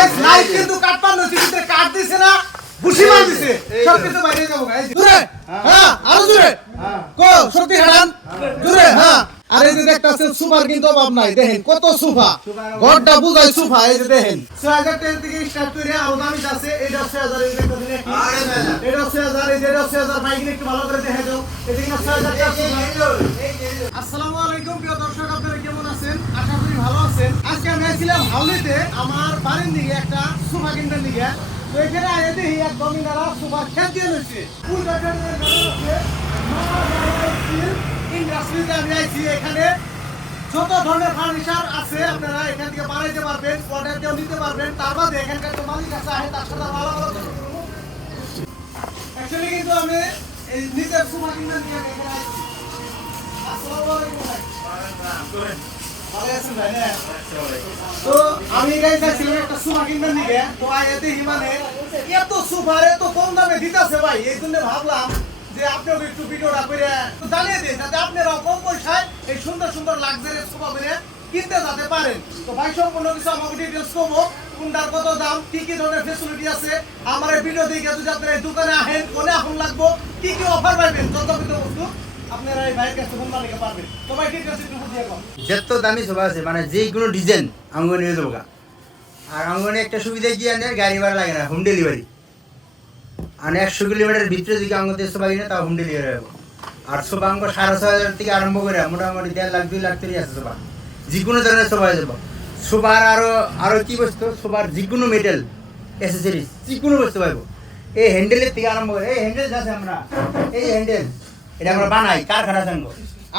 Guys live কিন্তু কাট পানো টিভিতে কাট দিছে না বুশি মার দিছে সব কিছু বাইরে যাব গাইস জুরে হ্যাঁ। আরও জুরে কো শক্তি হারান। জুরে হ্যাঁ। আর এই যে দেখতাছেন সুপার কিন্তু অভাব নাই দেখেন কত সুফা। ঘরটা বুঝাই সুফা এই যে দেখেন। 6000 টাকা থেকে স্টার্ট করে আরও দামি আছে এটা 6000 এই দেখতে দিন এটা 6000 এই যে এটা 6000 বাইক একটু ভালো করে দেখা দাও এটা কিনা 6000 টাকা আসসালামু আলাইকুম প্রিয় দর্শক আপনারা কেমন আছেন আশা আছেন আজকে আমি আসছিলাম হাউলিতে, আমার বাড়ির দিকে একটা সোফা কিনতে দিকে তো এখানে আগে দেখি এক জমিদারা সোফা খেত দিয়ে রয়েছে ইন্ডাস্ট্রিতে আমি আইছি এখানে। যত ধরনের ফার্নিচার আছে আপনারা এখান থেকে বানাইতে পারবেন অর্ডার দিয়েও নিতে পারবেন। তার বাদে এখানকার যে মালিক আছে আহে তার সাথে ভালো ভালো অ্যাকচুয়ালি কিন্তু আমি এই নিজের সোফা কিনতে নিয়ে এখানে আসসালামু আলাইকুম না? তো আমি ছিলাম একটা সোফা কিনবেন দিকে তো আয় দেখি মানে এত সোফার এত কম দামে দিতেছে ভাই। এই জন্য ভাবলাম যে আপনিও একটু ভিডিওটা করে জানিয়ে দিন, যাতে আপনারাও কম পয়সায় এই সুন্দর সুন্দর লাক্সারি সোফা করে কিনতে যেতে পারেন। তো ভাই, সম্পূর্ণ কিছু আমাকে ডিটেলস করব কোনটার কত দাম, কি কি ধরনের ফেসিলিটি আছে, আমার ভিডিও দেখে যদি আপনারা দোকানে আহেন কোনে এখন লাগবো, কি কি অফার পাবেন যত বস্তু আপনারা এই তো কম যত দামি সোফা আছে মানে যে কোনো ডিজাইন আঙ্গ নিয়ে গা। আর আঙ্গনে একটা সুবিধা কি আনে? গাড়ি ভাড়া লাগে না হোম ডেলিভারি আর একশো কিলোমিটার ভিতরে দিকে আঙ্গতে সোফা কিনে, তাও হোম ডেলিভারি হবে আর সোফা আঙ্গ সাড়ে ছয় হাজার থেকে আরম্ভ করে মোটামুটি দেড় লাখ, দুই লাখ তৈরি আছে সোফা যে কোনো ধরনের সোফা যাব। সোফার আরও আরও কি বস্তু? সোফার যে কোনো মেটেল অ্যাসেসরিজ যে কোনো বস্তু পাইবো। এই হ্যান্ডেলের থেকে আরম্ভ করে, এই হ্যান্ডেল আছে আমরা। এই হ্যান্ডেল এটা আমরা বানাই। কারখানা সঙ্গ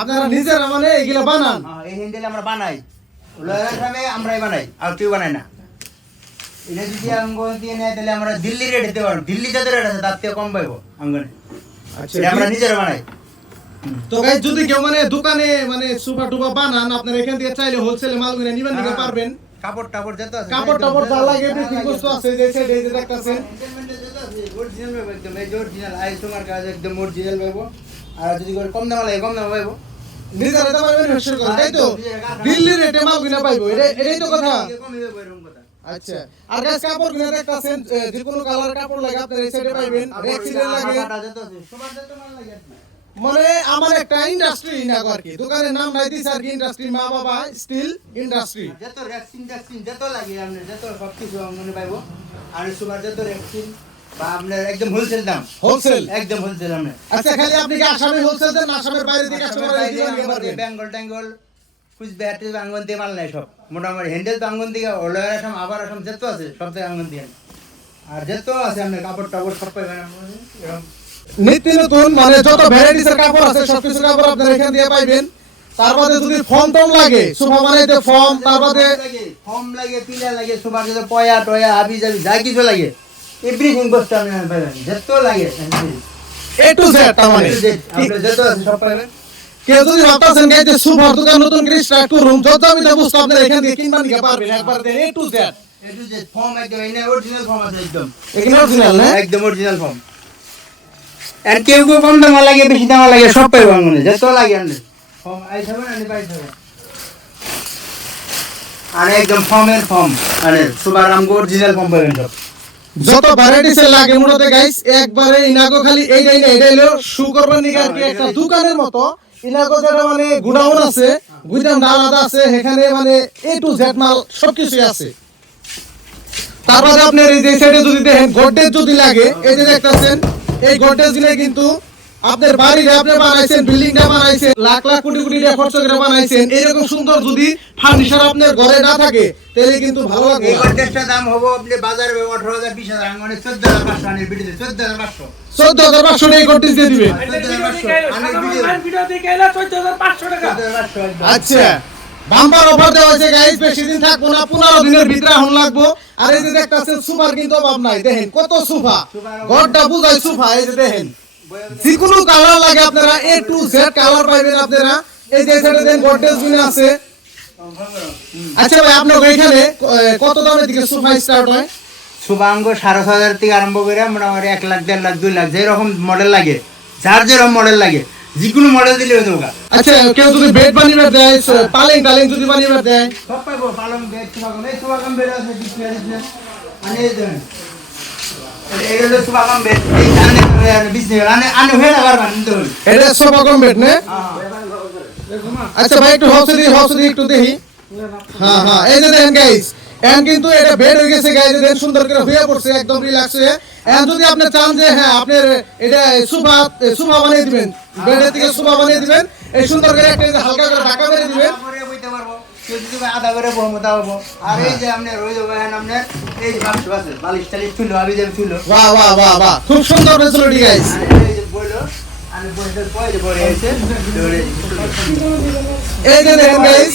আপনারা নিজেরা মানে এগুলা বানান। হ্যাঁ, এই হ্যান্ডেল আমরা বানাই। লয়ার আমরাই বানাই আর কেউ বানাই না। এটা যদি অঙ্গ দিয়ে নেয় তাহলে আমরা দিল্লি রেট দিতে পারব। দিল্লি যাদের রেট আছে তার থেকে কম পাইবো অঙ্গনে এটা আমরা নিজেরা বানাই। তো গাইস যদি কেউ মানে দোকানে মানে সুপার টুপা বানান আপনারা এখান থেকে চাইলে হোলসেলে মাল কিনে নিবেন দিকে পারবেন। কাপড় টাপড় যত আছে কাপড় টাপড় যা লাগে এভরিথিং বস্তু আছে যে সাইডে যে দেখতাছেন। অরিজিনাল একদম এই অরিজিনাল আই তোমার কাছে একদম অরিজিনাল পাইবো। আর যদি কম দাম লাগে, কম দাম পাইবো। নিজেরা তো পারবেন হেসে করে তাই তো দিল্লি রেটে মাল কিনা পাইবো, এটা এটাই তো কথা। কথা আচ্ছা। আর গাইস কাপড় কিনা দেখতাছেন যে কোনো কালার কাপড় লাগে, আপনারা এই সাইডে পাইবেন। রেক্সিডেন্ট লাগে। মানে আমার একটা ইন্ডাস্ট্রি না আর কি। দোকানের নাম নাই দিছে আর কি ইন্ডাস্ট্রি মা বাবা স্টিল ইন্ডাস্ট্রি যত রেক্সিন টেক্সিন যত লাগে, আপনার যত সব কিছু মনে পাইবো। আর সুপার যত রেক্সিন আপনার একদম হোলসেল দাম। হোলসেল একদম হোলসেল আপনার আচ্ছা খালি আপনি কি আসামে হোলসেল দেন আসামের বাইরে থেকে কাস্টমার দিবেন কি পারবেন বেঙ্গল টেঙ্গল কুচবিহার টুচবিহার আঙ্গন দিয়ে মাল নাই সব। মোটামুটি হ্যান্ডেল তো আঙ্গন দিকে অলয়ার আসাম আবার আসাম যত আছে সব থেকে আঙ্গন দিয়ে। আর যত আছে আপনার কাপড় টাপড় সব পাইবেন নিত্য নতুন মানে যত ভ্যারাইটিস কাপড় আছে কাপড় আপনারা এখান দিয়ে পাইবেন। তার বাদে যদি ফর্ম টম লাগে সোফা বানাইতে ফর্ম তার বাদে ফর্ম লাগে পিলা লাগে পয়া টয়া যাবি যা কিছু লাগে। এভরিথিং বস্তু আপনি পাইবেন যত লাগে এ টু জেড তার মানে? যত আছে সব পাইবেন কেউ যদি ভাবতেছেন গাইতে সুপার দোকান নতুন করে স্টার্ট করুন যত আমি তো বুঝতে এখান থেকে কিনবা নিতে পারবেন একবার দেন A to Z A to Z form একদম এনে অরিজিনাল ফর্ম আছে একদম। এখানে অরিজিনাল না একদম অরিজিনাল ফর্ম আর কেউ কেউ কম দাম লাগে বেশি দাম লাগে সব পাইবো আঙ্গুনে যত লাগে আনলে। ফর্ম আই যাবে না পাই যাবে আর একদম ফর্মের ফর্ম আরে সুপার আমগো অরিজিনাল ফর্ম পাবেন সব। যত ভ্যারাইটিস লাগে মূলত গাইস একবারে ইনাগো খালি হলো শু করবার কি একটা দোকানের মতো। ইনাগো যেটা মানে গুডাউন আছে, গুদাম আছে এখানে মানে এ টু জেড মাল সবকিছু আছে। তারপরে আপনার এই যে সাইডে যদি দেখেন গডরেজ যদি লাগে, এই যে দেখতেছেন, এই গোডেজগুলো কিন্তু আপনার বাড়িটা আপনি বানাইছেন বিল্ডিংটা বানাইছেন লাখ লাখ কোটি কোটি টাকা খরচ করে বানাইছেন এরকম সুন্দর যদি ফার্নিচার আপনার ঘরে না থাকে তাহলে কিন্তু ভালো লাগবে এই। কন্টেস্টটা দাম হব আপনি বাজারে আঠারো হাজার বিশ হাজার আঙ্গনে চোদ্দ হাজার পাঁচশো আনের বিডিতে চোদ্দ হাজার পাঁচশো। চোদ্দ হাজার পাঁচশো টাকা গডরেজ দিয়ে দিবেন চোদ্দ হাজার পাঁচশো আচ্ছা বাম্পার অফার দেওয়া হয়েছে গাইস বেশি দিন থাকব না পনেরো দিনের ভিতরে এখন লাগবো। আর এই যে দেখতেছেন সুপার কিন্তু অভাব নাই দেখেন কত সুফা। ঘরটা বুঝাই সুফা এই যে দেখেন। যে কোনো কালার লাগে আপনারা এ টু জেড কালার পাইবেন আপনারা। এই যে সাইডে দেন গডরেজগুলো আছে। আচ্ছা ভাই আপনার এখানে কত দামের দিকে সুফা স্টার্ট হয়? শুভাঙ্গ সাড়ে ছয় হাজার থেকে আরম্ভ করে মোটামুটি এক লাখ দেড় লাখ দুই লাখ যেরকম মডেল লাগে যার যেরকম মডেল লাগে যে কোনো মডেল দিলে হয়ে যাব। আচ্ছা কেউ যদি বেড বানিয়ে দেয় পালেং টালেং যদি বানিয়ে দেয়? সব পাইবো পালং বেড সুবাগম এই সুবাগম বেড আছে ডিসপ্লে এটা সোফা কম বেড না আচ্ছা ভাই একটু হসে দিই হসে দিই একটু দেখি। হ্যাঁ হ্যাঁ এই যে দেখেন গাইস এখন কিন্তু এটা বেড হয়ে গেছে গাইস দেখেন সুন্দর করে হয়ে পড়ছে একদম রিল্যাক্স হয়ে। এখন যদি আপনি চান যে হ্যাঁ আপনার এটা সোফা সোফা বানিয়ে দিবেন বেডের থেকে সোফা বানিয়ে দিবেন এই সুন্দর করে একটা হালকা করে ঢাকা মেরে দিবেন। করে বইতে পারব কেউ যদি ভাই আধা করে বহমত পাবো আর এই যে আপনি রয়ে যাব এখন আপনার এই বাক্স আছে বালিশ টালিশ চুলো আবি যাবে চুলো। বাহ বাহ বাহ বাহ। খুব সুন্দর ফেসিলিটি গাইস আর এই যে বইলো আমি বইতে পয়সা পরে এসে ধরে এই যে দেখেন গাইস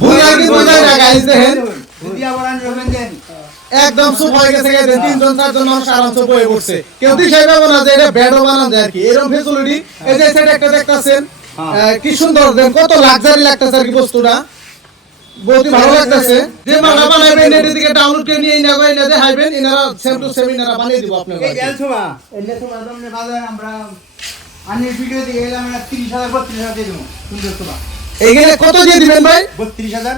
বুঝা কি বুঝা না গাইস দেখেন। যদি আবার আনি দেন। একদম হয়ে গেছে তিনজন চারজন মানুষ আরামসে বয়ে পড়ছে। কেউ দিশাই পাবো না যে এটা বানানো যায় আর কি। এরকম ফেসিলিটি এই যে সাইড একটা দেখতাছেন। কি সুন্দর কত লাক্সারি লাগতেছে আর কি বস্তুটা। বহুত ভালো লাগতেছে। যে মানা বানাইবেন এর দিকে ডাউনলোড করে নিয়ে ইনা করে ইনা দেখাইবেন ইনারা সেম টু সেম ইনারা বানিয়ে দিব আপনাকে এই জেল ছোবা এলে ছোবা তোমরা বাজার আমরা আনি ভিডিও দিয়ে এলাম আমরা তিরিশ হাজার বত্রিশ হাজার দিয়ে দেবো। সুন্দর ছোবা এইখানে কত দিয়ে দিবেন ভাই? বত্রিশ হাজার।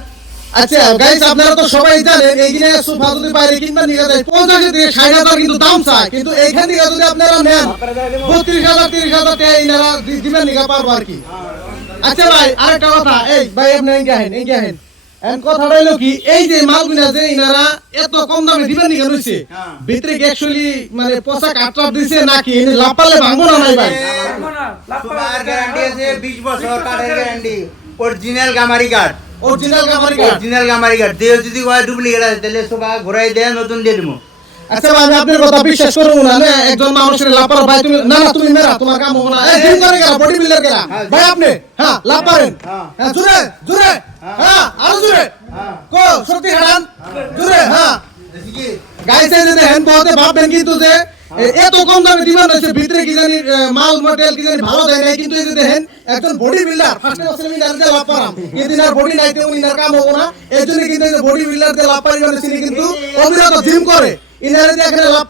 আচ্ছা গাইস আপনারা তো সবাই জানেন এইখানে সোফা যদি বাইরে কিনবা নিয়ে যায় পঞ্চাশ থেকে ষাট হাজার কিন্তু দাম চায়। কিন্তু এইখান থেকে যদি আপনারা নেন বত্রিশ হাজার তিরিশ হাজার টাকা ইনারা দিবেন নিগা পারব আর কি। আচ্ছা ভাই আরেকটা কথা এই ভাই আপনি এই গাহেন এই গাহেন কথাটা হলো কি এই যে মালগুলা যে ইনারা এত কম দামে দিবেন নিগা রয়েছে হ্যাঁ। ভিতরে কি অ্যাকচুয়ালি মানে পোশাক কাটরাপ দিছে নাকি? পারলে ভাঙবো না নাই ভাই? ছোবার গ্যারান্টি আছে বিশ বছর কাঠের গ্যারান্টি অরিজিনাল গামারি কাঠ অরিজিনাল কামারি কাট অরিজিনাল গামারি কাঠ দিয়ে যদি হয় ডুপ্লিকেট আছে তাহলে ছোবা ঘুরাই দেয় নতুন দিয়ে দেবো। আচ্ছা ভাই আমি আপনার কথা বিশ্বাস করব না না? একজন মানুষের লাভ পারো ভাই তুমি না না তুমি মেরা তোমার কাম হবে না। এই জিম করে গেলা বডি বিল্ডার গেলা ভাই আপনি? হ্যাঁ পারেন হ্যাঁ। জুড়ে হ্যাঁ। আরও হ্যাঁ। কো শক্তি হারান। জুড়ে হ্যাঁ। গাইছে দেখেন বহুতে ভাববেন কিন্তু যে এত কম দামে হচ্ছে ভিতরে কি জানি মাল মডেল কি জানি ভালো দেয় নাই, কিন্তু দেখেন, একজন বডি বিল্ডার ফার্স্টে লাভ পারাম বডি নাই কাম হব না। এই জন্য কিন্তু বডি বিল্ডার দিয়ে লাভ পারি মানে তিনি কিন্তু অবিরত জিম করে। ইনারে দিয়ে এখানে লাভ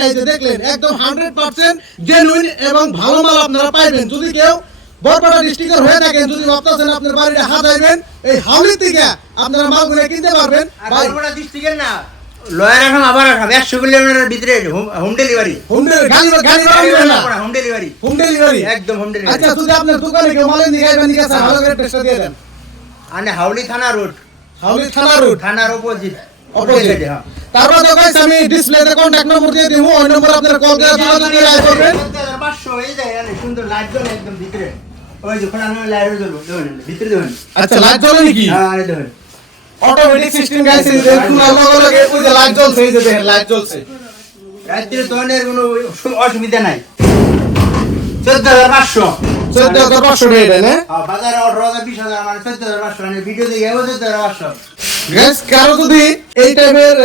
নাই যে দেখলেন, একদম হান্ড্রেড পার্সেন্ট জেনুইন এবং ভালো মাল আপনারা পাইবেন। যদি কেউ বরপাড়া ডিস্ট্রিক্টের হয়ে থাকেন, যদি ভাবতেছেন আপনার বাড়িটা হাজাইবেন, এই হাউলি থেকে আপনারা মালগুলো কিনতে পারবেন। ডিস্ট্রিক্টের না। লয়ার এখন আবার রাখাম একশো কিলোমিটারের ভিতরে home delivery home delivery home delivery home delivery একদম হোম আচ্ছা ডেলিভারি যদি আপনার দোকানে কেউ মালের নিয়ে যাবেন নিয়ে আসেন ভালো করে টেস্টটা দিয়ে দেন। মানে হাউলি থানা রোড। হাউলি থানা রোড। থানার অপোজিট অপোজিট তারপর তো গাইস আমি ডিসপ্লেতে কন্টাক্ট নম্বর দিয়ে দেবো ওই নম্বর আপনারা কল করে যোগাযোগ করে করবেন পাঁচশো এই যায় এখানে সুন্দর লাইট জ্বলে একদম ভিতরে। ওই যে খোলা লাইট জ্বলবো ভিতরে দেখুন। আচ্ছা লাইট জ্বলে নাকি? হ্যাঁ আরে দেখুন। অটোমেটিক সিস্টেম গাইস এই যে খোলার লগে লগে ওই যে লাইট জ্বলছে এই যে দেখেন লাইট জ্বলছে। রাত্রে ধরনের কোনো অসুবিধা নাই। চোদ্দ হাজার পাঁচশো। চোদ্দ হাজার দেন হ্যাঁ? বাজারে আঠারো হাজার বিশ হাজার মানে চোদ্দ হাজার পাঁচশো। মানে ভিডিও দেখে যাব চোদ্দ হাজার পাঁচশো। গাইস কারও যদি এই টাইপের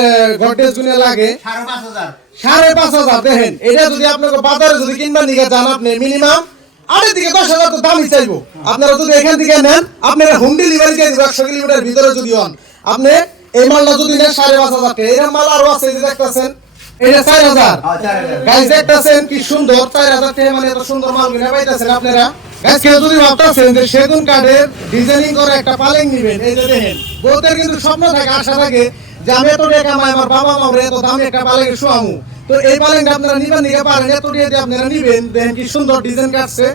গডরেজগুলো লাগে সাড়ে পাঁচ হাজার। সাড়ে পাঁচ হাজার দেখেন। এটা যদি আপনাকে বাজারে যদি কিনবার নিয়ে যান আপনি মিনিমাম আড়াই থেকে দশ হাজার তো দামই চাইব। আপনারা যদি এখান থেকে নেন আপনারা হোম ডেলিভারি দিয়ে একশো কিলোমিটার ভিতরে যদি হন। আপনি এই মালটা যদি নেন সাড়ে পাঁচ হাজার টাকা। এরকম মাল আরও আছে দেখতেছেন এটা চার হাজার। হ্যাঁ গাইজ দেখতেছেন কি সুন্দর চার হাজার টাকা মানে এত সুন্দর মাল কিনে পাইতেছেন আপনারা। কেউ যদি ভাবতেছেন যে সেগুন কাঠের ডিজাইনিং করে একটা পালেং নিবেন এই যে দেখেন বহুতের কিন্তু স্বপ্ন থাকে আশা থাকে যে আমি এত টাকা আমার বাবা মামরে এত দামি একটা পালেং শোয়ামু। তো এই পালেংটা আপনারা নিবেন নিতে পারেন এত দিয়ে আপনারা নিবেন দেখেন কি সুন্দর ডিজাইন কাটছে।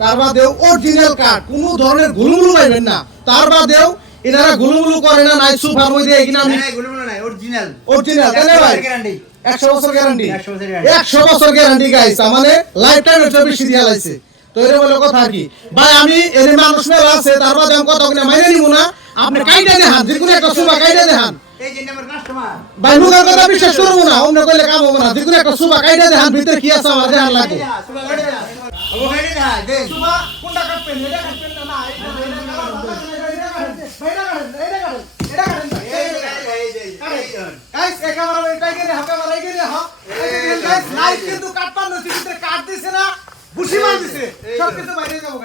তার বাদেও অরিজিনাল কাঠ কোনো ধরনের গুলুমুলু পাইবেন না। তার বাদেও এনারা গুলুমুলু করে না নাই সুপার মধ্যে এখানে আমি না, এগুলো মনে নাই অরিজিনাল অরিজিনাল না ভাই? গ্যারান্টি একশো বছর গ্যারান্টি 100 বছর একশো বছর গ্যারান্টি গাইস মানে লাইফ টাইম এটা বেশি দিয়া লাইছে তো এর বলে কথা কি। ভাই আমি এর মানুষ মেলা আছে তার বাদে আমি কথা কিনা মাইনে নিব না। আপনি কাইটা দেখান যে কোনো একটা সুবা কাইটা দেখান। ভাই মুখের কথা বিশ্বাস করব না অন্য কইলে কাম হব না কোনো একটা সুবা কাইটা দেখান ভিতরে কি আছে আমার দেখান লাগে হ্যাঁ কিন্তু কাটপান ভিতরে কাট দিছে না বুশি মার দিছে সব কিছু বাইরে যাব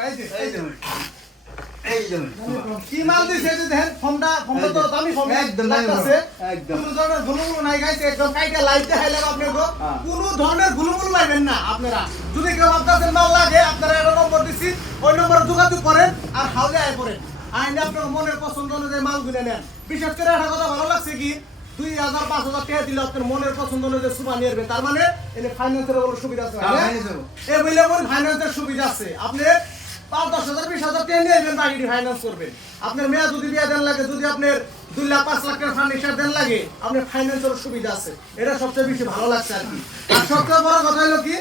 দেবেন কি মাল দিছে যে দেখেন ফোনটা ফোনটা তো দামি ফোন একদম দামি একদম। কোনো ধরনের গুলুমুলু নাই গাইছে একদম কাইটা লাইট দেখাইলাম আপনাকে। হ্যাঁ। কোনো ধরনের গুলুমুলু পাইবেন না আপনারা। যদি কেউ আপনাদের মাল লাগে আপনারা একটা নম্বর দিচ্ছি ওই নম্বরে যোগাযোগ করেন আর হাউলে আয় করেন। আইনে আপনার মনের পছন্দ অনুযায়ী মাল নেন। বিশেষ করে একটা কথা ভালো লাগছে কি দুই হাজার পাঁচ হাজার টাকা দিলে আপনার মনের পছন্দ অনুযায়ী সুপা নিয়ে তার মানে এনে ফাইন্যান্সের সুবিধা আছে। এ আমার ফাইন্যান্সের সুবিধা আছে। আপনি পাঁচ দশ হাজার বিশ হাজার টাকা নিয়ে ফাইন্যান্স করবেন। আপনার মেয়া যদি বিয়া দেন লাগে যদি আপনার দুই লাখ পাঁচ লাখ টাকা ফার্নিচার দেন লাগে আপনার ফাইন্যান্সের সুবিধা আছে। এটা সবচেয়ে বেশি ভালো লাগছে আর কি। আর সবচেয়ে বড় কথা হলো কি?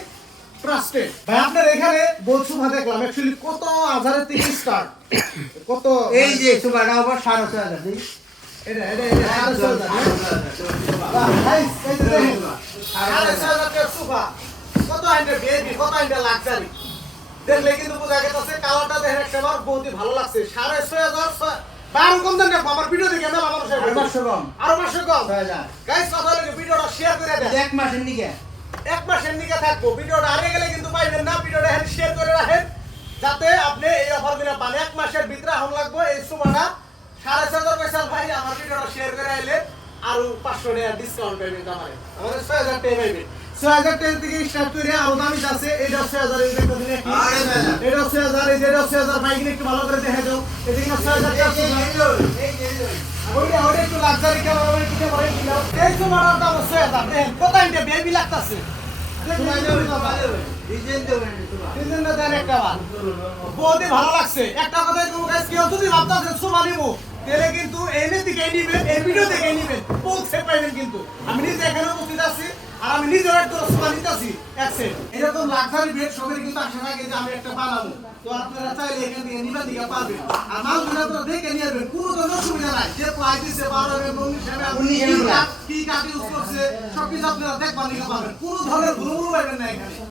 ট্রাস্টেড ভাই আপনার এখানে বলছু ভাই দেখলাম অ্যাকচুয়ালি কত হাজারের থেকে স্টার্ট কত? এই যে সুপারটা আবার সাড়ে ছয় হাজার এটা এটা এটা সাড়ে ছয় হাজার? বাহ, nice, এই যে দেখেন। সাড়ে ছয় হাজার। টাকার কত আইটেম বেবি কত আইটেম লাক্সারি দেখলে কিন্তু বোঝা গেছে কালারটা দেখেন একটা আমার বহুতই ভালো লাগছে। সাড়ে ছয় হাজার ছয়- আরও কম দেন আমার ভিডিও দেখে মেলা মানুষ আর পাঁচশো কম। আরও পাঁচশো কম। ছয় কথা হলো ভিডিওটা শেয়ার করে দেন। এক মাসের দিকে। এক মাসের দিকে থাকব। ভিডিওটা হারিয়ে গেলে কিন্তু পাইবেন না। ভিডিওটা এখন শেয়ার করে রাখেন। যাতে আপনি এই অফারগুলো পান। এক মাসের ভিতরে এখন লাগবো এই সময়টা সাড়ে ছয় হাজার পয়সা ভাই আমার ভিডিওটা শেয়ার করে আইলে আরও পাঁচশো টাকা ডিসকাউন্ট পাইবেন আমার। আমাদের ছয় হাজার টাকা পাইবেন। ছয় হাজার টাকা থেকে স্টার্ট করে আরও দামি আছে এটা ছয় হাজার এটা ছয় এটা দেখে দিকে এই সময়টার দাম ছয় হাজার দেখেন কত ইন্টে বেবি লাগতাছে? তিনজনটা একটা ভালো লাগছে। একটা কথা তুমি guys কেউ যদি ভাবতেছেন সোমা নিবো। তাহলে কিন্তু এনে থেকে নিবেন, এই ভিডিও থেকে নিবেন। সেট পাইবেন কিন্তু। আমি নিজে এখানে উপস্থিত আছি। আর আমি নিজের একটা সোফা নিতেছি এক সেট। এরকম লাক্সারি বেড সবের কিন্তু আসে না কিন্তু আমি একটা বানাবো। তো আপনারা চাইলে এখান থেকে নিবেন দিকে পাবেন। আর মালগুলো আপনারা দেখে নিয়ে আসবেন কোনো ধরনের অসুবিধা নাই। যে প্রাইস দিচ্ছে বারো এম উনিশ এম কি কাজ কাঠ- ইউজ করছে সব কিছু আপনারা দেখবেন নিতে পারবেন কোনো ধরনের ভুল পাবেন না এখানে।